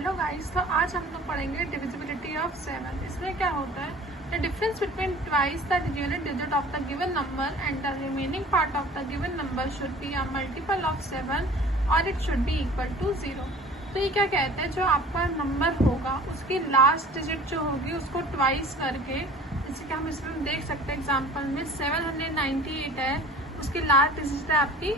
Hello guys, तो आज हम लोग पढ़ेंगे डिविजिबिलिटी ऑफ 7। इसमें क्या होता है, the difference between twice the unit digit of the given number and the remaining part of the given number should be a multiple of 7 और it should be equal to 0। तो ये क्या कहते हैं, जो आपका नंबर होगा उसकी लास्ट डिजिट जो होगी उसको ट्वाइस करके, जैसे कि हम इसमें देख सकते हैं एग्जाम्पल में 798 है, उसकी लास्ट डिजिट है आपकी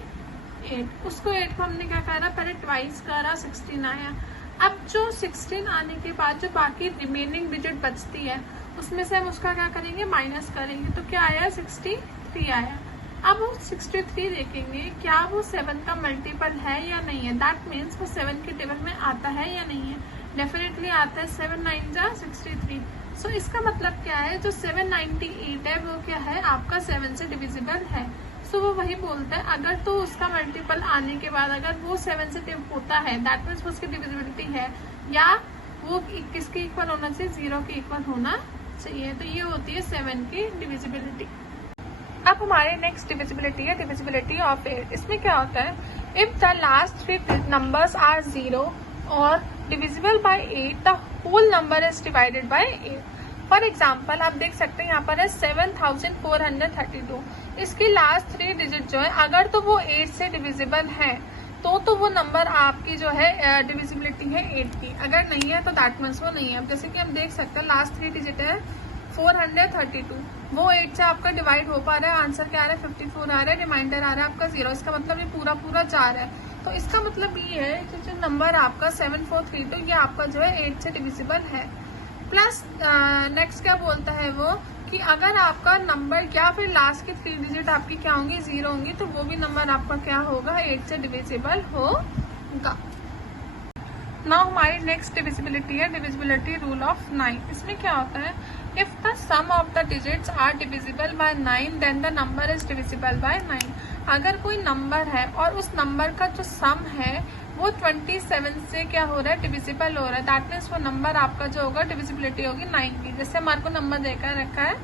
8। उसको 8 को हमने क्या करा, पहले ट्वाइस करा, 16 आया। अब जो 16 आने के बाद जो बाकी रिमेनिंग डिजिट बचती है उसमें से हम उसका क्या करेंगे, माइनस करेंगे। तो क्या आया, 63 आया। अब वो 63 देखेंगे क्या वो 7 का मल्टीपल है या नहीं है। दैट मीन्स वो 7 के टेबल में आता है या नहीं है। डेफिनेटली आता है, 7 9 जा 63। सो इसका मतलब क्या है, जो 798 है वो क्या है, आपका 7 से डिविजिबल है। सो वो वही बोलता है, अगर तो उसका मल्टीपल आने के बाद अगर वो 7 से होता है, दैट मीन्स उसकी डिविजिबिलिटी है, या वो किसके इक्वल होना चाहिए, 0 के इक्वल होना चाहिए। तो ये होती है 7 की डिविजिबिलिटी। अब हमारे नेक्स्ट डिविजिबिलिटी है डिविजिबिलिटी ऑफ 8। इसमें क्या होता है, if the last 3 numbers are 0 और divisible by 8, the whole number is divided by 8। For example आप देख सकते हैं यहाँ पर है 7432। इसकी लास्ट 3 डिजिट जो है अगर तो वो 8 से डिविजिबल है तो वो नंबर आपकी जो है डिविजिबिलिटी है 8 की। अगर नहीं है तो दैट मीन्स वो नहीं है। अब जैसे कि हम देख सकते हैं लास्ट 3 डिजिट है 432, वो 8 से आपका डिवाइड हो पा रहा है। आंसर क्या आ रहा है, 54 आ रहा है। रिमाइंडर आ रहा है आपका 0। इसका मतलब ये पूरा 4 है। तो इसका मतलब ये है कि जो नंबर आपका 7432 ये आपका जो है 8 से डिविजिबल है। प्लस नेक्स्ट क्या बोलता है वो, कि अगर आपका नंबर या फिर लास्ट की 3 डिजिट आपकी क्या होंगी, 0 होंगी, तो वो भी नंबर आपका क्या होगा, 8 से डिविजिबल होगा। नाउ हमारी नेक्स्ट डिविजिबिलिटी है डिविजिबिलिटी रूल ऑफ 9। इसमें क्या होता है, if the sum of the digits are divisible by 9 then the number is divisible by 9। अगर कोई नंबर है और उस नंबर का जो सम है वो 27 से क्या हो रहा है, डिविजिबल हो रहा है, दैट मीन्स वो नंबर आपका जो होगा डिविजिबिलिटी होगी 9 की। जैसे हमारे को नंबर देखा रखा है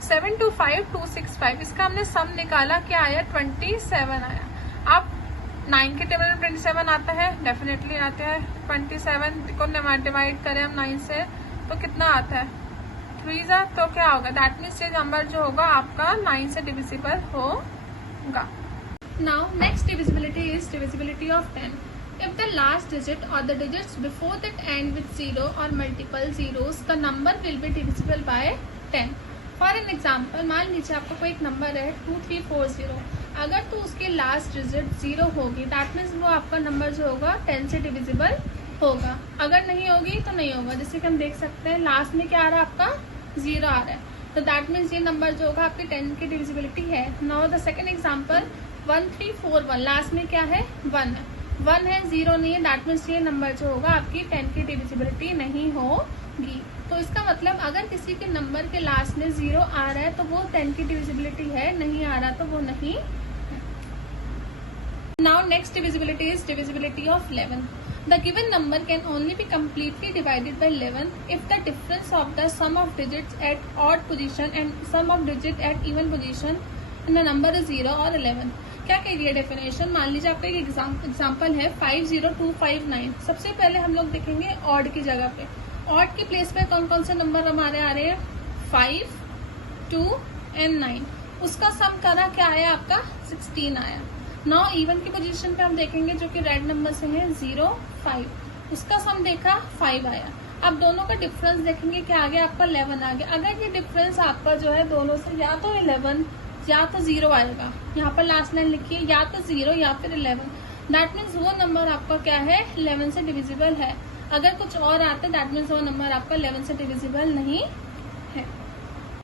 725265, इसका हमने सम निकाला, क्या आया, 27 आया। अब 9 के टेबल में 27 आता है, डेफिनेटली आता है। 27 को डिवाइड करें हम 9 से तो कितना आता है, 3 तो क्या होगा, दैट मीन्स ये नंबर जो होगा आपका 9 से डिविजिबल होगा। Now next divisibility is divisibility of 10. If the last digit or the digits before that end with 0 or multiple zeros, the number will be divisible by 10. For an example, मान लीजिए आपका कोई एक नंबर है 2340, अगर तो उसकी लास्ट डिजिट 0 होगी दैट मीन्स वो आपका नंबर जो होगा 10 से डिविजिबल होगा। अगर नहीं होगी तो नहीं होगा। जैसे कि हम देख सकते हैं लास्ट में क्या आ रहा है, आपका 0 आ रहा है, तो दैट मीन्स ये नंबर जो होगा आपकी 10 की डिविजिबिलिटी है। Now the second example 1341, last में क्या है, 1 है, 0 नहीं है, दैट मीन्स ये नंबर जो होगा आपकी 10 की डिविजिबिलिटी नहीं होगी। तो इसका मतलब अगर किसी के नंबर के लास्ट में 0 आ रहा है तो वो 10 की डिविजिबिलिटी है, नहीं आ रहा तो वो नहीं है। Now next divisibility is divisibility of 11। The given number can only be completely divided by 11 if the difference of the sum of digits at odd position and sum of digit at even position and the number is 0 or 11। क्या कह रही है definition, मान लीजिए आपका एक example है 50259। सबसे पहले हम लोग देखेंगे ऑड की जगह पे, ऑड की प्लेस पे कौन कौन से नंबर हमारे आ रहे हैं, 5, 2 एंड 9। उसका सम करा क्या आया आपका, 16 आया। नाउ इवन की पोजीशन पे हम देखेंगे जो कि रेड नंबर से है 0, 5, उसका सम देखा 5 आया। अब दोनों का डिफरेंस देखेंगे, क्या आ गया आपका 11 आ गया। अगर ये डिफरेंस आपका जो है दोनों से या तो 11 या तो 0 आएगा, यहाँ पर लास्ट लाइन लिखिए, या तो 0 या फिर 11, दैट मीन्स वो नंबर आपका क्या है, 11 से डिविजिबल है। अगर कुछ और आता है दैट मीन्स वो नंबर आपका 11 से डिविजिबल नहीं है।